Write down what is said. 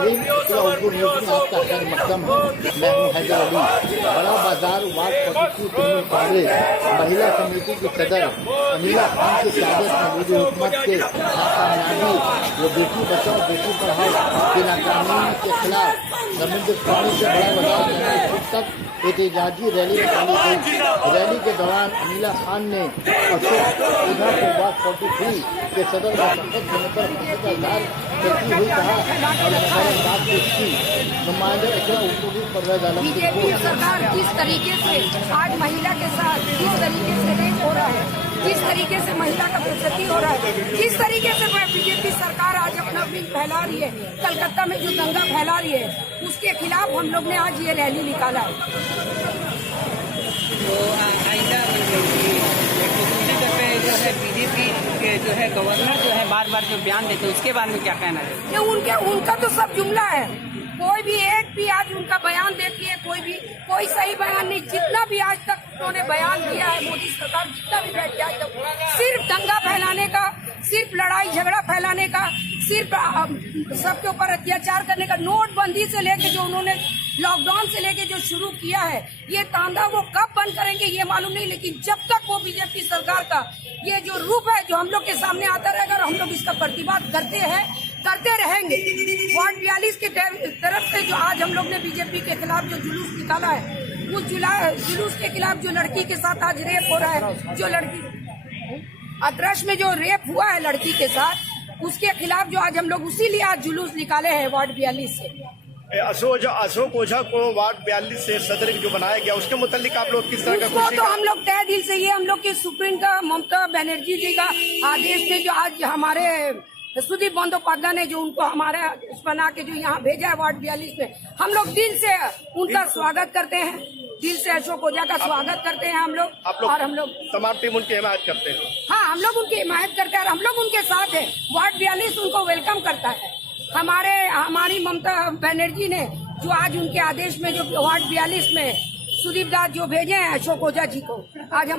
नाज़रीन, उर्दू न्यूज़ में आपका खैर मकदम है। मैं हूँ हैदर अली। बड़ा बाजार वार्ड 42 तृणमूल कांग्रेस महिला समिति की सदर अनिला खान की क़यादत में मोदी हुकूमत के नाकामयाबी, वो बेटी बचाओ बेटी पढ़ाओ की नाकामी के खिलाफ रविंद्र स्वामी से बड़ा बाजार तक एहतजाजी रैली निकाली गई। रैली के दौरान अनिला खान ने अशोक ओझा को वार्ड 43 के सदर में शपथ देने पर खुशी का इजहार करती हुई कहा और नजरअंदाज की नुमाइंदा इकरा उर्दू परवेज आलम बीजेपी सरकार जिस तरीके से आज महिला के साथ जिस तरीके से रेप हो रहा है, जिस तरीके से महिला का बेइज्जती हो रहा है, जिस तरीके से बीजेपी सरकार आज अपना विंग फैला रही है, कलकत्ता में जो दंगा फैला रही है, उसके खिलाफ हम लोग ने आज ये रैली निकाला है। जो है बीजेपी के जो है गवर्नर जो है बार बार जो बयान देते हैं उसके बारे में क्या कहना है? उनका तो सब जुमला है। कोई भी एक भी आज उनका बयान देती है, कोई सही बयान नहीं। जितना भी आज तक उन्होंने बयान दिया है मोदी सरकार, जितना भी बैठ आज तक सिर्फ दंगा फैलाने का, सिर्फ लड़ाई झगड़ा फैलाने का, सिर्फ सबके ऊपर अत्याचार करने का। नोटबंदी से लेके जो उन्होंने लॉकडाउन से लेके जो शुरू किया है, ये तांडा वो कब बंद करेंगे ये मालूम नहीं। लेकिन जब तक वो बीजेपी सरकार का ये जो रूप है जो हम लोग के सामने आता रहेगा और हम लोग इसका प्रतिवाद करते रहेंगे। वार्ड 42 के तरफ से जो आज हम लोग ने बीजेपी के खिलाफ जो जुलूस निकाला है, उस जुलूस के खिलाफ जो लड़की के साथ आज रेप हो रहा है, जो लड़की अतरश में जो रेप हुआ है लड़की के साथ, उसके खिलाफ जो आज हम लोग उसी लिए आज जुलूस निकाले हैं वार्ड 42 से। अशोक ओझा को वार्ड 42 से सदर जो बनाया गया, उसके मुतालिक आप लोग किस तरह का खुशी? तो हम लोग तय दिल से ये हम लोग की सुप्रीम का ममता बनर्जी जी का आदेश में जो आज हमारे सुदीप बंदोपाध्याय ने जो उनको हमारा बना के जो यहाँ भेजा है वार्ड 42 में, हम लोग दिल से उनका स्वागत करते हैं। दिल से अशोक ओझा का स्वागत करते हैं हम लोग और हम लोग तमाम टीम उनकी हिमायत करते हैं। हाँ, हम लोग उनकी हिमायत करते हैं और हम लोग उनके साथ हैं। वार्ड 42 उनको वेलकम करता है। हमारी ममता बनर्जी ने जो आज उनके आदेश में जो वार्ड 42 में सुदीप दास जो भेजे हैं अशोक ओझा जी को, आज हम